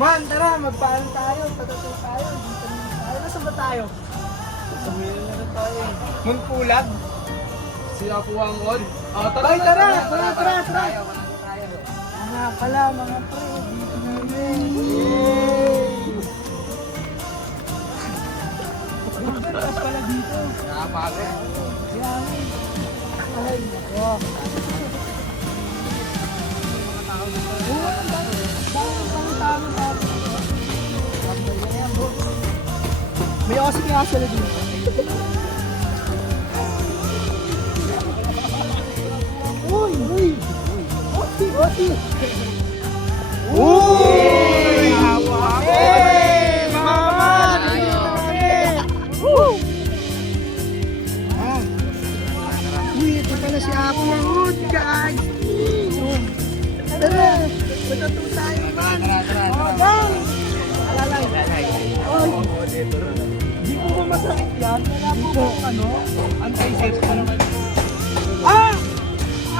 Man, tara, magpaalam tayo. Patato tayo. Dito naman tayo. Nasaan ba tayo? Sabihin na tayo. Munpulag? Si Apo Wangod. Ay, tara! Tara! Tayo. Mga pala, mga pre. Dito namin. Yay! Ang ganda pala dito. Nakapagod. Yummy. Ay, nako. Oo, ang dami. Dami natin. May kasi nga sila dito. Uy! Uy! Oti! Oti! Uy! Hey! Mga man! Woo! Uy, ito pala si Apo Wangod, guys! Tara! Patato tayo, man! Oh, man! Alalay! Oy! Di po ba masakit yan? Wala po ba ano? Anti-safety? Ah!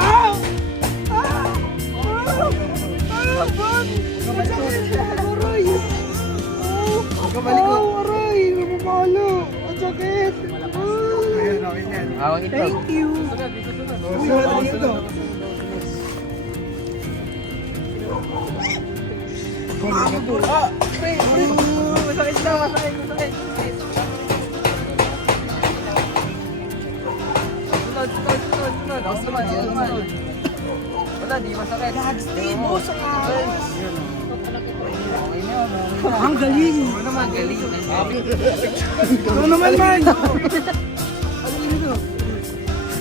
Ah! Ah! Ah! Man! Masakit! Aray! Oh, aray! Namamalo! Ang sakit! Thank you! Uy, wala dito! Ah! Pre! Pre! Masakit na! Masakit! Sunod. Wala, di masakit. Stay mo sa kawas! Okay na. Ang galing! Ano naman, galing. Ano naman, man? Ano yun?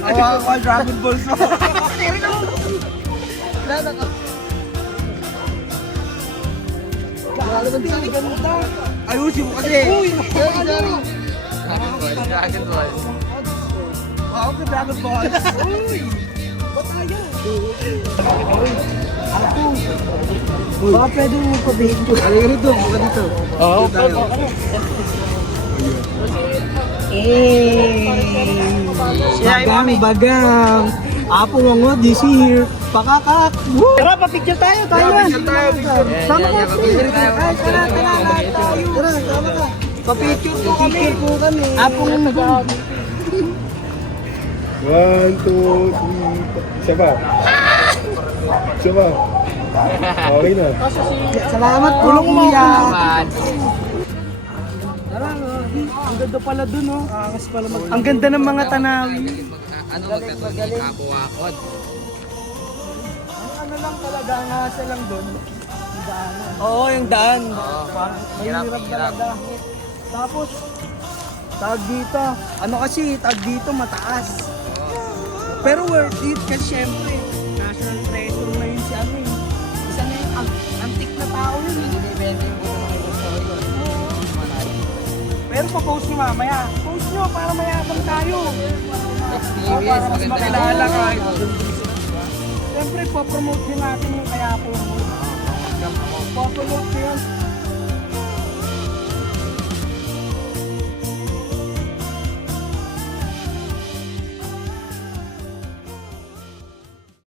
Awa ko, Dragon Ball so. Ayusin mo kasi! Uy! Ano? Dragon Ball. Wow, ka Dragon Ball! Uy! Bataya! Ako! Baka pwede mo pabihin ko. Ano yun ito? Buka dito. Oo, tayo. Bagang! Apo Wangod is here! Pakakak! Woo! Tara, papicture tayo! Tayo! Picture tayo, picture. Sama ka! Picture tayo. Ay, tara, lahat tayo! Tara, sama ka! Papicture po kami! Apo Wangod! 1, 2, 3, isa pa. Isa pa. Okay na. Salamat po, kuya! Man. Tara, ang ganda pala dun, oh. Ang ganda ng mga tanawin. Ano magtatanong si Apo Wangod? Ang ano lang talaga, nga siya lang dun. Yung daanan. Oo, yung daan. Parang Hirap, mahirap hirap. talaga. Tapos, tag dito. Ano kasi, tag dito mataas. Pero worth it kasi syempre, national treasure na yun si ano eh. Isa na yung antique na tao yun eh. Binibenta yung puto ng gusto ko. Pero pa-post nyo mamaya. Post nyo para mayabang tayo. XTVS, Para mas maganda rin makilala ang ka. mga Siyempre, po-promote din natin yung kaya po. Po-promote